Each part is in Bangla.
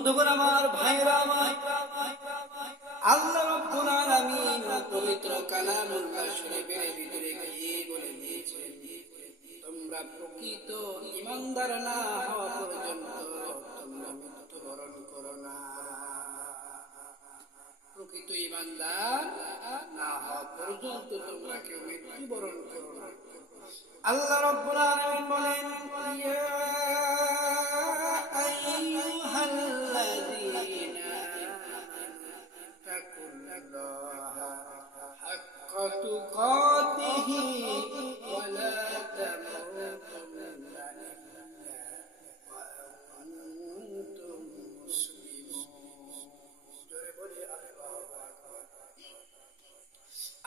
বন্ধুগণ আমার ভাইরা আমার, আল্লাহ রব্বুল আলামিন পবিত্র কালামুল্লাহ শরীফের ভিতরে গিয়ে বলে দিয়েছেন, তোমরা প্রকৃত না হওয়া পর্যন্ত তোমরা মৃত্যুবরণ করো না। প্রকৃত না হওয়া পর্যন্ত তোমরা কেউ মৃত্যুবরণ করো না। আল্লাহ রব্বুল আলামিন বলেন ইল্লা ওয়া আনতুম মুসলিমুন জোরে বলি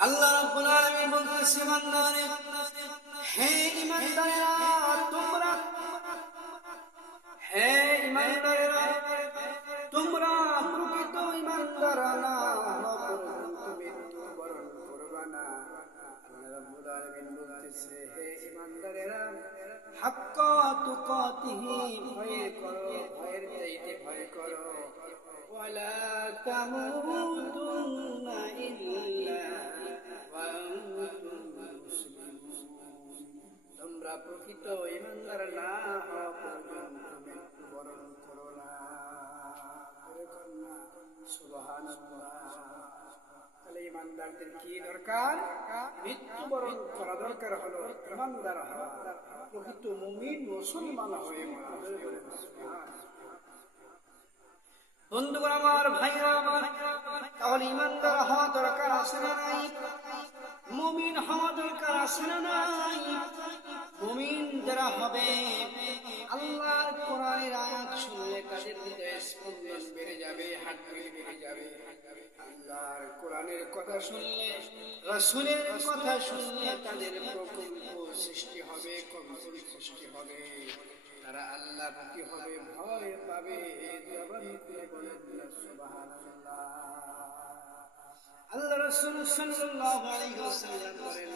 আল্লাহু রাব্বুল আলামিন বলতেছে ইমানদারে হে ইমানদারেরা, তোমরা হে ইমানদারেরা, তোমরা প্রকৃত ইমানদার না আল্লাহ রাব্বুল আলামিন বলতেছে হে ইমানদারেরা ভয়ের ভয় করো। ওয়ালা তামুতুন্না ইল্লা ওয়া আনতুম মুসলিমুন। তোমরা প্রকৃত ইমানদার না হওয়া পর্যন্ত মৃত্যুবরণ ইমানদারদের কি দরকার? মৃত্যুবরণ করা দরকার হলো ইমানদার প্রকৃত মুমিন মুসলমান হয়ে আমার তাহলে ইমানদার হওয়া দরকার আছে না নাই? মুমিন হওয়া দরকার আছে না নাই? মুমিন যারা হবে, আল্লাহর কোরআনের আয়াত শুনলে তাদের স্পন্দন বেড়ে যাবে হার্টবিট বেড়ে যাবে। কথা শুনলে, রাসূলের কথা শুনলে তাদের প্রকল্প সৃষ্টি হবে কম্পন সৃষ্টি হবে। তারা আল্লাহ কি হবে, ভয় পাবে আল্লাহ রসুল সাল্লাল্লাহু আলাইহি ওয়াসাল্লাম বলেন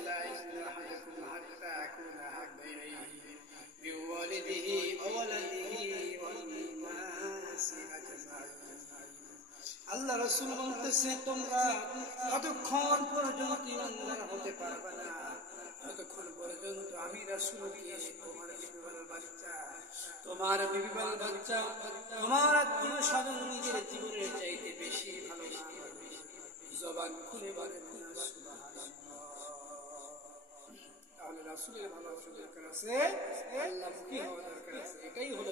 আল্লাহ রসুল বলতেছে, তোমরা ততক্ষণ পর্যন্ত ইমানদার হতে পারবে না? ততক্ষণ পর্যন্ত আমি রাসূলকে তোমার বাচ্চা তোমার বাচ্চা, তোমার আত্মীয় স্বজন নিজের জীবনের চাইতে বেশি ভালোবাসতে জবান খুলে আল্লাহ দরকার আছে এটাই হলো